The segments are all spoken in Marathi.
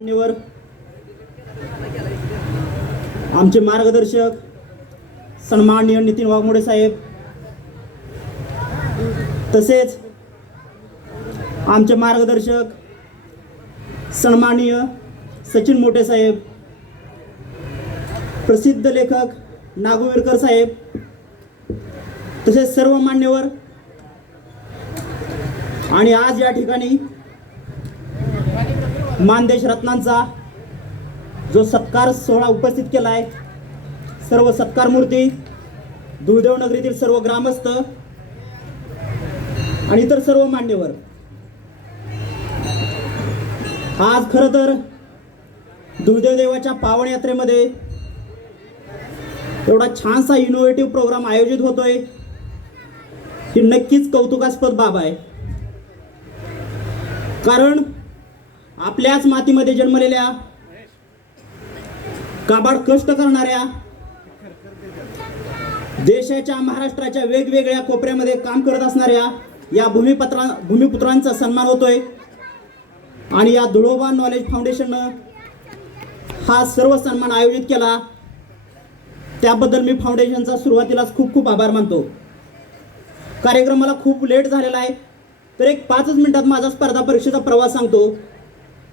निवर आमचे मार्गदर्शक सन्माननीय नितीन वाघमोडे साहेब, तसेच आमचे मार्गदर्शक सन्माननीय सचिन मोठे साहेब, प्रसिद्ध लेखक नागुवीरकर साहेब, तसेच सर्व मान्यवर आणि आज या ठिकाणी मानदेश रत्नांचा जो सत्कार सोहळा उपस्थित केला आहे, सर्व सत्कार मूर्ती, दुर्दैव नगरीतील सर्व ग्रामस्थ आणि इतर सर्व मान्यवर, आज खरं तर दुर्दैव देवाच्या पावन यात्रेमध्ये एवढा छानसा इनोव्हेटिव्ह प्रोग्राम आयोजित होतोय ही नक्कीच कौतुकास्पद बाब आहे. कारण आपल्याच मातीमध्ये जन्मलेल्या, काबाड कष्ट करणाऱ्या, देशाच्या महाराष्ट्राच्या वेगवेगळ्या कोपऱ्यामध्ये काम करत असणाऱ्या या भूमिपुत्रांचा सन्मान होतोय. आणि या धुळोबा नॉलेज फाउंडेशननं हा सर्व सन्मान आयोजित केला, त्याबद्दल मी फाउंडेशनचा सुरुवातीलाच खूप खूप आभार मानतो. कार्यक्रमाला खूप लेट झालेला आहे, तर एक 5 मिनिटात माझा स्पर्धा परीक्षेचा प्रवास सांगतो.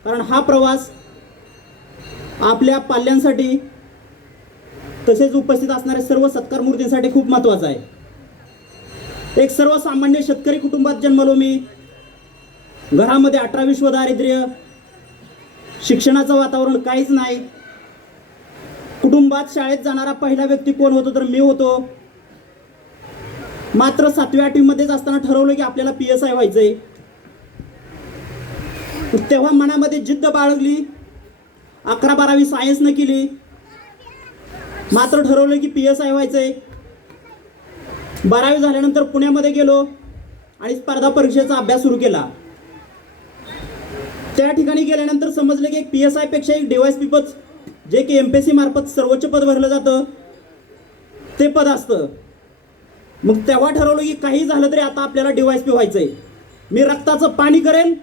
कारण हा प्रवास आपल्या पाल्यांसाठी तसेच उपस्थित असणाऱ्या सर्व सत्कार मूर्तींसाठी खूप महत्त्वाचा आहे. एक सर्वसामान्य शेतकरी कुटुंबात जन्मलो मी. घरामध्ये 18-20 दारिद्र्य, शिक्षणाचं वातावरण काहीच नाही. कुटुंबात शाळेत जाणारा पहिला व्यक्ती कोण होतो तर मी होतो. मात्र 7वी-8वी मध्येच असताना ठरवलं की आपल्याला PSI व्हायचंय. तेव्हा मनामध्ये जिद्द बाळगली. 11-12वी सायन्सनं केली, मात्र ठरवलं की PSI व्हायचंय. 12वी झाल्यानंतर पुण्यामध्ये गेलो आणि स्पर्धा परीक्षेचा अभ्यास सुरू केला. त्या ठिकाणी गेल्यानंतर समजलं की एक PSI पेक्षा एक DYSP पद, जे की MPSC मार्फत सर्वोच्च पद भरलं जातं, ते पद असतं. मग तेव्हा ठरवलं की काही झालं तरी आता आपल्याला DYSP व्हायचंय. मी रक्ताचं पाणी करेन,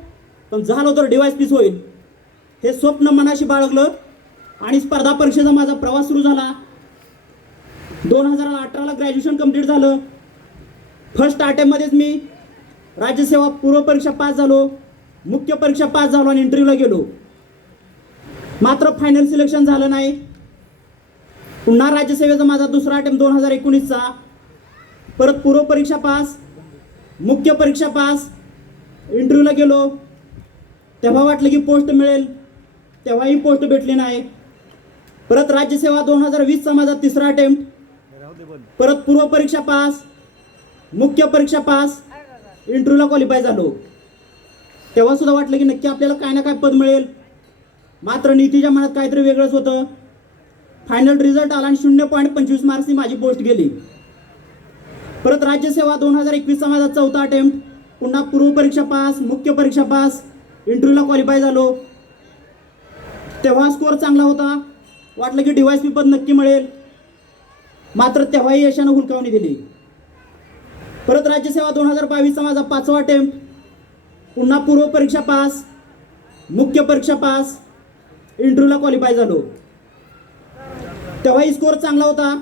पण झालं तर DYSPच होईल, हे स्वप्न मनाशी बाळगलं आणि स्पर्धा परीक्षेचा माझा प्रवास सुरू झाला. 2018ला ग्रॅज्युएशन कंप्लीट झालं. फर्स्ट अटेम्प्टमध्येच मी राज्यसेवा पूर्व परीक्षा पास झालो, मुख्य परीक्षा पास झालो आणि इंटरव्ह्यूला गेलो. मात्र फायनल सिलेक्शन झालं नाही. पुन्हा राज्यसेवेचा माझा दुसरा अटेम्प्ट 2019चा. परत पूर्व परीक्षा पास, मुख्य परीक्षा पास, इंटरव्ह्यूला गेलो. तेव्हा वाटलं की पोस्ट मिळेल, तेव्हाही पोस्ट भेटली नाही. परत राज्यसेवा 2020चा माझा तिसरा अटेम्प्ट. परत पूर्व परीक्षा पास, मुख्य परीक्षा पास, इंटरव्ह्यूला क्वालिफाय झालो. तेव्हा सुद्धा वाटलं की नक्की आपल्याला काय ना काय पद मिळेल. मात्र नीतीच्या मनात काहीतरी वेगळंच होतं. फायनल रिझल्ट आला आणि 0.25 मार्क्सनी माझी पोस्ट गेली. परत राज्यसेवा 2021चा माझा चौथा अटेम्प्ट. पुन्हा पूर्व परीक्षा पास, मुख्य परीक्षा पास, इंटरव्ह्यूला क्वालिफाय झालो. तेव्हा स्कोअर चांगला होता, वाटलं की DYSP पद नक्की मिळेल. मात्र तेव्हाही यशानं हुलकावणी दिली. परत राज्यसेवा 2022चा माझा 5वा अटेम्प्ट. पुन्हा पूर्व परीक्षा पास, मुख्य परीक्षा पास, इंटरव्ह्यूला क्वालिफाय झालो. तेव्हाही स्कोअर चांगला होता,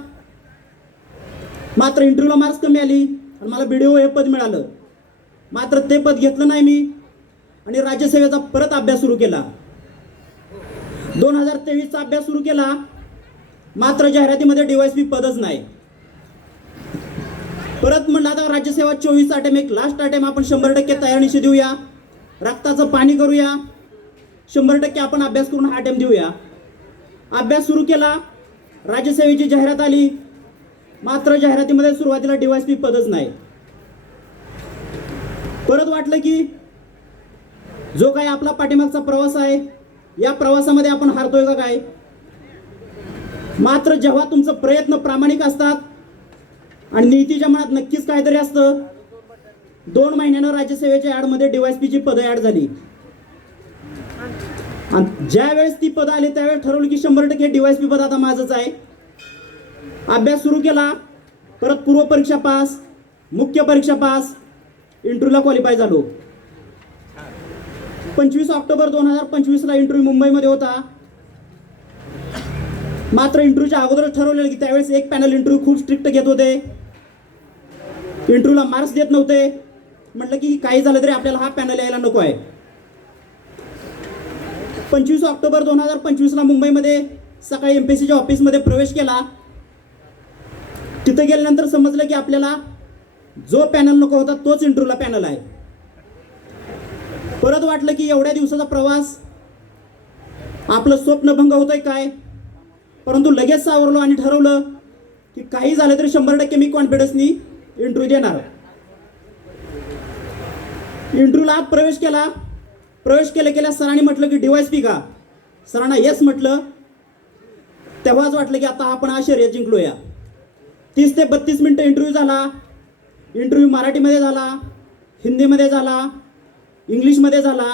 मात्र इंटरव्ह्यूला मार्क्स कमी आली आणि मला BDO हे पद मिळालं. मात्र ते पद घेतलं नाही मी आणि राज्यसेवेचा परत अभ्यास सुरू केला. 2023चा अभ्यास सुरू केला, मात्र जाहिरातीमध्ये DYSP पदच नाही. परत म्हणलं आता राज्यसेवा 24 अटेम्प्ट, एक लास्ट अटेम्प्ट, आपण 100% तयारीनिशी देऊया, रक्ताचं पाणी करूया, 100% आपण अभ्यास करून हा अटेम्प्ट देऊया. अभ्यास सुरू केला. राज्यसेवेची जाहिरात आली, मात्र जाहिरातीमध्ये सुरुवातीला DYSP पदच नाही. परत वाटलं की जो काही आपला पाठीमागचा प्रवास आहे, या प्रवासामध्ये आपण हारतोय का काय. मात्र जेव्हा तुमचं प्रयत्न प्रामाणिक असतात आणि नीतीच्या मनात नक्कीच काहीतरी असतं, 2 महिन्यानं राज्यसेवेच्या ॲडमध्ये DYSPची पदं ॲड झाली. आणि ज्या वेळेस ती पदं आली त्यावेळेस ठरवलं की 100% DYSP पद आता माझंच आहे. अभ्यास सुरू केला. परत पूर्व परीक्षा पास, मुख्य परीक्षा पास, इंटरव्ह्यूला क्वालिफाय झालो. 25 ऑक्टोबर 2025ला इंटरव्ह्यू मुंबईमध्ये होता. मात्र इंटरव्ह्यूच्या अगोदरच ठरवलेलं की त्यावेळेस एक पॅनल इंटरव्ह्यू खूप स्ट्रिक्ट घेत होते, इंटरव्ह्यूला मार्क्स देत नव्हते. म्हटलं की काही झालं तरी आपल्याला हा पॅनल यायला नको आहे. 25 ऑक्टोबर 2025ला मुंबईमध्ये सकाळी MPSCच्या ऑफिसमध्ये प्रवेश केला. तिथे गेल्यानंतर समजलं की आपल्याला जो पॅनल नको होता तोच इंटरव्ह्यूला पॅनल आहे. परत वाटलं की एवढ्या दिवसाचा प्रवास आपलं स्वप्नभंग होतंय काय, परंतु लगेच सावरलो आणि ठरवलं की काही झालं तरी 100% मी कॉन्फिडन्सनी इंटरव्ह्यू देणार. इंटरव्ह्यूला आत प्रवेश केला. प्रवेश केल्या सरांनी म्हटलं की DYSP का? सरांना येस म्हटलं. तेव्हाच वाटलं की आता आपण हा शर्यत जिंकलोया. 30 ते 32 मिनिटं इंटरव्ह्यू झाला. इंटरव्ह्यू मराठीमध्ये झाला, हिंदीमध्ये झाला, इंग्लिशमध्ये झाला,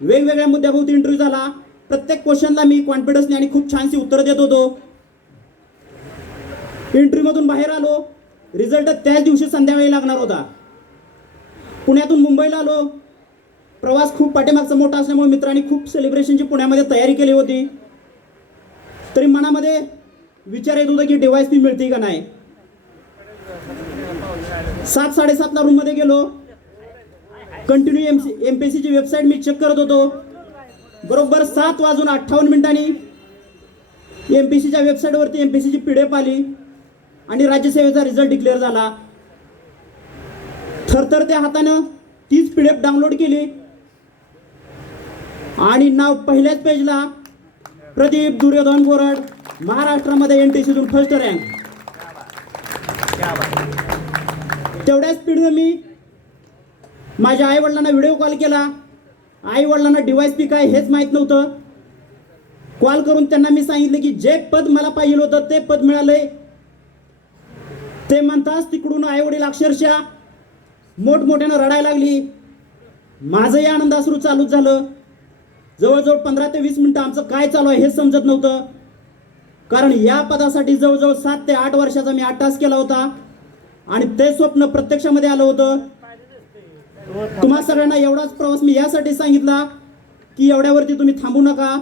वेगवेगळ्या मुद्द्याभोवती इंटरव्ह्यू झाला. प्रत्येक क्वेश्चनला मी कॉन्फिडन्सने आणि खूप छानशी उत्तरं देत होतो. इंटरव्ह्यूमधून बाहेर आलो. रिझल्ट त्याच दिवशी संध्याकाळी लागणार होता. पुण्यातून मुंबईला आलो. प्रवास खूप पाठीमागचा मोठा असल्यामुळे मित्रांनी खूप सेलिब्रेशनची पुण्यामध्ये तयारी केली होती. तरी मनामध्ये विचार येत होता की DYSP मिळते का नाही. 7:30ला रूममध्ये गेलो. कंटिन्यू MPSCची वेबसाईट मी चेक करत होतो. बरोबर 7:58 MPSCच्या वेबसाईटवरती MPSCची PDF आली आणि राज्यसेवेचा रिझल्ट डिक्लेअर झाला. थरथरत्या हातानं तीच PDF डाउनलोड केली आणि नाव पहिल्याच पेजला प्रदीप दुर्योधन गोरड, महाराष्ट्रामध्ये NTCतून फर्स्ट रँक. तेवढ्या स्पीडनं मी माझ्या आईवडिलांना व्हिडिओ कॉल केला. आईवडिलांना DYSP काय हेच माहीत नव्हतं. कॉल करून त्यांना मी सांगितलं की जे पद मला पाहिजे होतं ते पद मिळालंय. ते म्हणताच तिकडून आईवडील अक्षरशः मोठमोठ्यानं रडायला लागली. माझंही आनंदाश्रू चालूच झालं. जवळजवळ 15 ते 20 मिनिटं आमचं काय चालू आहे हे समजत नव्हतं. कारण या पदासाठी जवळजवळ 7 ते 8 वर्षाचा मी अट्टास केला होता आणि ते स्वप्न प्रत्यक्षामध्ये आलं होतं. तुम्हा सगळ्यांना एवढाच प्रवास मी यासाठी सांगितला की एवढ्यावरती तुम्ही थांबू नका,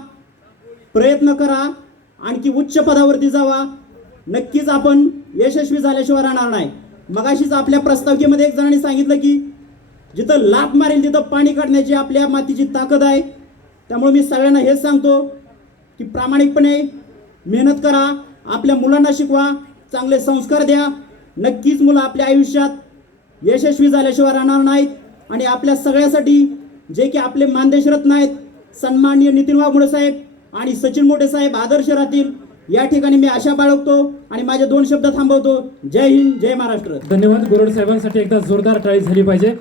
प्रयत्न करा, आणखी उच्च पदावरती जावा. नक्कीच आपण यशस्वी झाल्याशिवाय राहणार नाही. मगाशीच आपल्या प्रस्ताविकेमध्ये एक जणांनी सांगितलं की जिथं लाथ मारेल तिथं पाणी काढण्याची आपल्या मातीची ताकद आहे. त्यामुळे मी सगळ्यांना हेच सांगतो की प्रामाणिकपणे मेहनत करा, आपल्या मुलांना शिकवा, चांगले संस्कार द्या. नक्कीच मुलं आपल्या आयुष्यात यशस्वी झाल्याशिवाय राहणार नाहीत. आणि आपल्या सगळ्यासाठी जे की आपले मानदेश रत्न आहेत सन्माननीय नितीन वाघमोडे साहेब आणि सचिन मोठे साहेब आदर्श राहतील या ठिकाणी मी आशा बाळगतो आणि माझे 2 शब्द थांबवतो. जय हिंद, जय महाराष्ट्र. धन्यवाद. गोरड साहेबांसाठी एकदा जोरदार टाळी झाली पाहिजे.